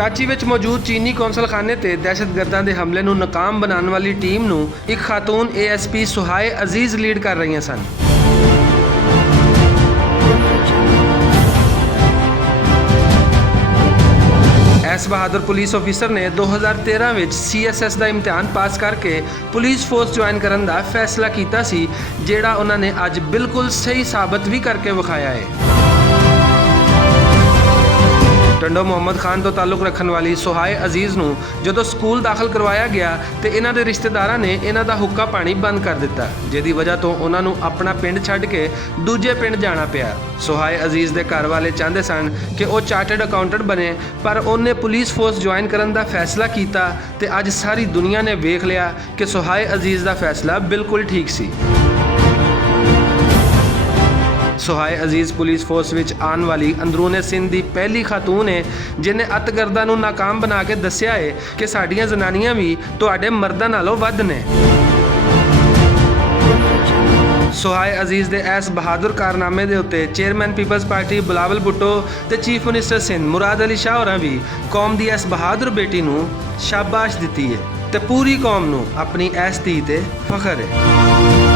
कराची विच मौजूद चीनी कौंसलखाने ते दहशतगर्दां दे हमले नूं नाकाम बनाने वाली टीम नूं एक खातून ASP सुहाए अजीज लीड कर रही सन। एस बहादुर पुलिस ऑफिसर ने 2013 ਵਿੱਚ CSS ਦਾ ਇਮਤਿਹਾਨ ਪਾਸ ਕਰਕੇ ਪੁਲਿਸ ਫੋਰਸ ਜੁਆਇਨ ਕਰਨ ਦਾ ਫੈਸਲਾ ਕੀਤਾ ਸੀ, ਜਿਹੜਾ ਉਹਨਾਂ ਨੇ ਅੱਜ ਬਿਲਕੁਲ ਸਹੀ ਸਾਬਤ ਵੀ ਕਰਕੇ ਵਿਖਾਇਆ ਹੈ। टंडो मुहम्मद खान तो ताल्लुक रखने वाली सुहाए अजीज़ नूं जदों स्कूल दाखिल करवाया गया तो इन्हां दे रिश्तेदारां ने इन्हां दा हुक्का पानी बंद कर दिता, जिहदी वजह तो उन्हां नूं अपना पिंड छड्ड के दूजे पिंड जाना पिया। सुहाए अजीज़ दे घर वाले चाहते सन कि वो चार्टर्ड अकाउंटेंट बने, पर उन्हें पुलिस फोर्स ज्वाइन करने का फैसला किया तो अज सारी दुनिया ने वेख लिया कि सुहाए अजीज़ का फैसला बिल्कुल ठीक सी। सुहाए अजीज़ पुलिस फोर्स विच आने वाली अंदरूने सिंध की पहली खातून है जिन्हें अतगर्दां नूं नाकाम बना के दस्सिया है कि साडियां जनानियां भी तुहाडे मर्दां नालों वध ने। सुहाए अजीज़ दे इस बहादुर कारनामे दे उत्ते chairman People's Party Bilawal Bhutto ते चीफ मिनिस्टर सिंध मुराद अली शाह होरां भी कौम की इस बहादुर बेटी नूं शाबाश दित्ती है ते पूरी कौम नूं अपनी इस धी ते फखर है।